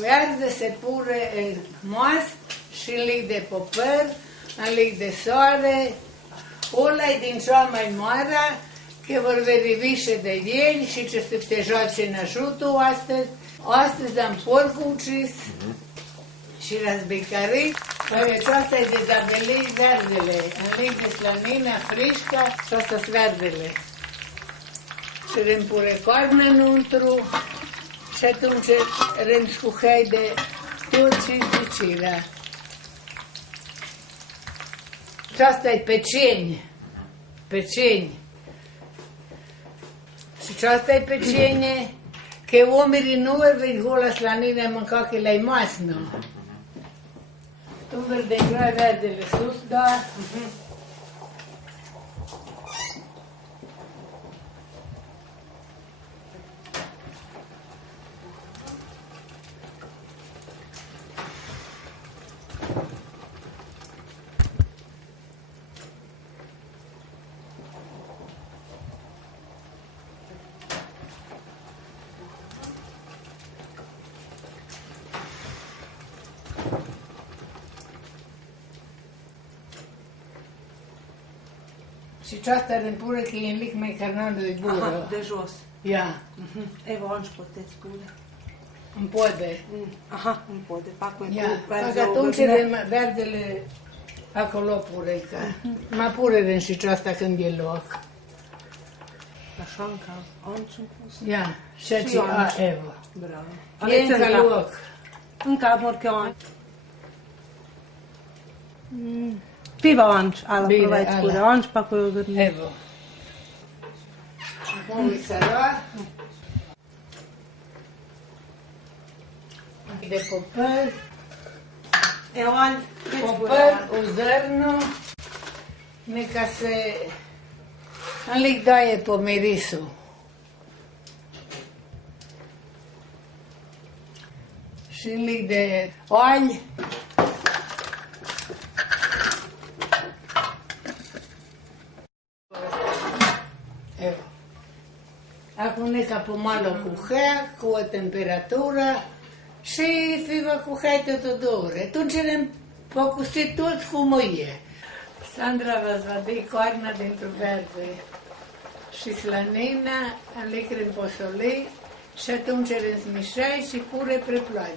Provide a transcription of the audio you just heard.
vęrze se pune în moast și în lig de popăr, în lig de soare. Ăla e din cea mai mare, că vor veni vișe de ieni și ce să te joace în ajutul astăzi. Astăzi am porc ucis și razbicărit. Aceasta e de zabelei vęrzele, în lig de slănină, frișcă, și asta sunt vęrzele. Și rând pune coarnă înăuntru și atunci rând scuhai de tot și zicirea. Și asta e peceni. Peceni. Și asta e pecenie, că oamenii nu văd gola slănină mânca că le-ai masnă. Tu văd de grai vęrzele sus, da? Și asta îmi pune că e în lic mai carnalul de bură. Aha, de jos. Ia. Evo, atunci puteți pune. În pode. Aha, în pode. Fac mai Ia. Atunci vęrzele acolo pure. Mă pure și asta când e loc. Așa, încă atunci am pus. Ia. Și aceea, evo. Bravo. E încă loc. Încă amor că atunci. Piva atunci, ala provați pure. Atunci pa acolo gârni. Evo. Acum îi să lua. De popăr. Evan, Popăr, o zărnă. Ca să... În lic daie pomerisul. Și în lic de oali. Evo. Acum ne ca pomală cu hea, cu o temperatură și fiva cu hea totodore. Atunci ne-am făcusit toți cum e. Sandra va vădi coarna dintr-o vęrze și slănina, alecre în posole și atunci le smișai și pure pre ploaie.